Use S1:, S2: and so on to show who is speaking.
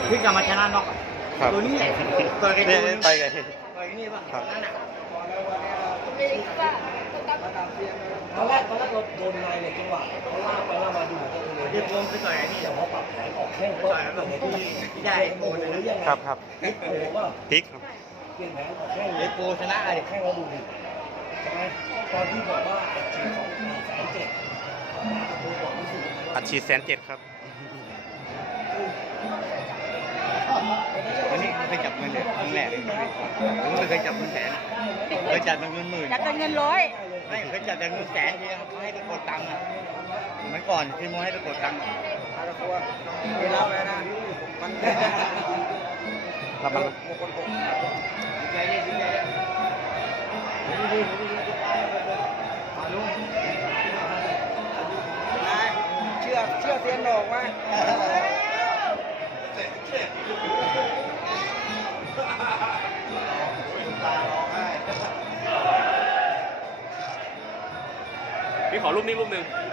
S1: พี่กลับมาชนะน็อก
S2: ครับ
S1: ตัวนี้ตัวไอ้
S2: เนี่ย
S1: ตัวนี้
S2: ไปไง
S1: ตัวไอ้นี่ป่ะ
S2: ครับ
S1: นั่นน่ะ
S3: ตอนแรกเราโดนในเนี่ยจังหวะเขาลากไปลากมาดูก็เลย
S1: ที่ผมไปต่อยไอ้นี่
S3: แต่ว่าปรับแผนออกแข้งก็
S1: ต่อยแล้วแบบที่ได้โกนเลย
S3: หรื
S1: นะ
S3: อยังไง
S2: ครับครับ
S3: โอ้ว่า
S2: พลิกครับ
S3: เปลี่ยนแผนออกแข้งเล
S1: ไอ้
S3: ย
S1: โกชนะไอ้
S3: แข้งเราดูดิใช่ไหมตอนที่บอกว่าฉีดของ1,700,000ดูบอกรู้สึก
S2: อัดฉีด170,000ครับ
S1: อันนี้ไม่เคยจับเงินเลยครั้งแรกผมไม่เคยจับเงินแสนเคยจับแต่เงินหมื่น
S4: จับแต่เงินร้อย
S1: ไม่เคยจับแต่เงินแสนที่เขาให้ไปกดตังค์อ่ะเหมือนก่อนที่โมให้ไปกดตังค์ไม่รับแล้วนะมัน
S2: รับมัน
S1: ดีใจเลยดีใจเลยลุง
S3: เชื่อเซียนหนอกไหม
S2: พี่ขอรูปนี้รูปหนึ่ง